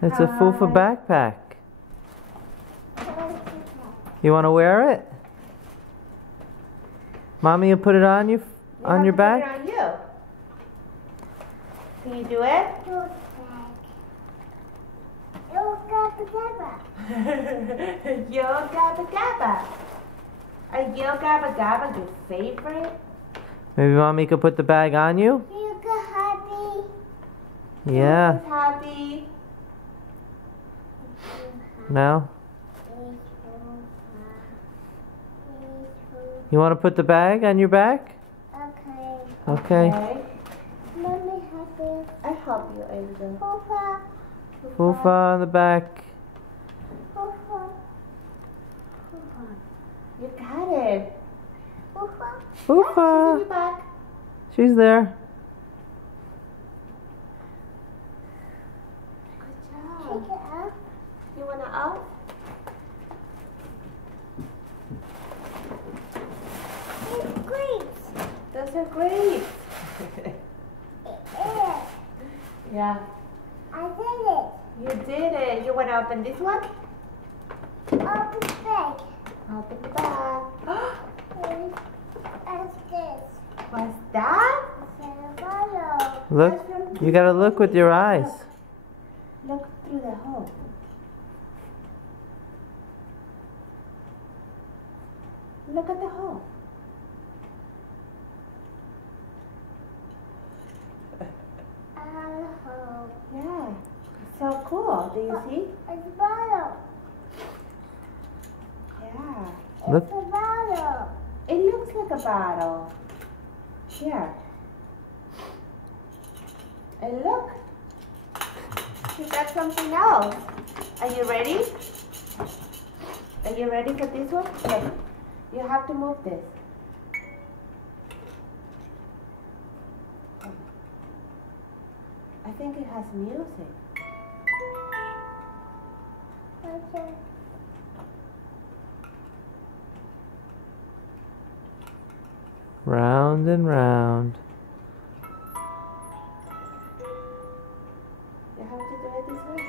It's a Fufa backpack. You want to wear it? Mommy will put it on you, on your back? Put it on you. Can you do it? Yo Gabba Gabba. Are Yo Gabba Gabba your favorite? Maybe Mommy could put the bag on you? Yeah. Happy. No? You want to put the bag on your back? Okay. Mommy happy. I help you, Angel. Fufa on the back. You got it. Fufa. She's there. Good job. You want to up? Those are great. Yeah. I did it. You did it. You want to open this one? Open the bag. Open the bag. What's this? What's that? It's a bottle. Look. You gotta look with your eyes. Look through the hole. Look at the hole. Yeah. So cool. Do you see? It's a bottle. Yeah. Look. It's a bottle. It looks like a bottle. Here. And look. You got something else. Are you ready? Are you ready for this one? Look. You have to move this. I think it has music. Okay. Round and round. You have to do it this way.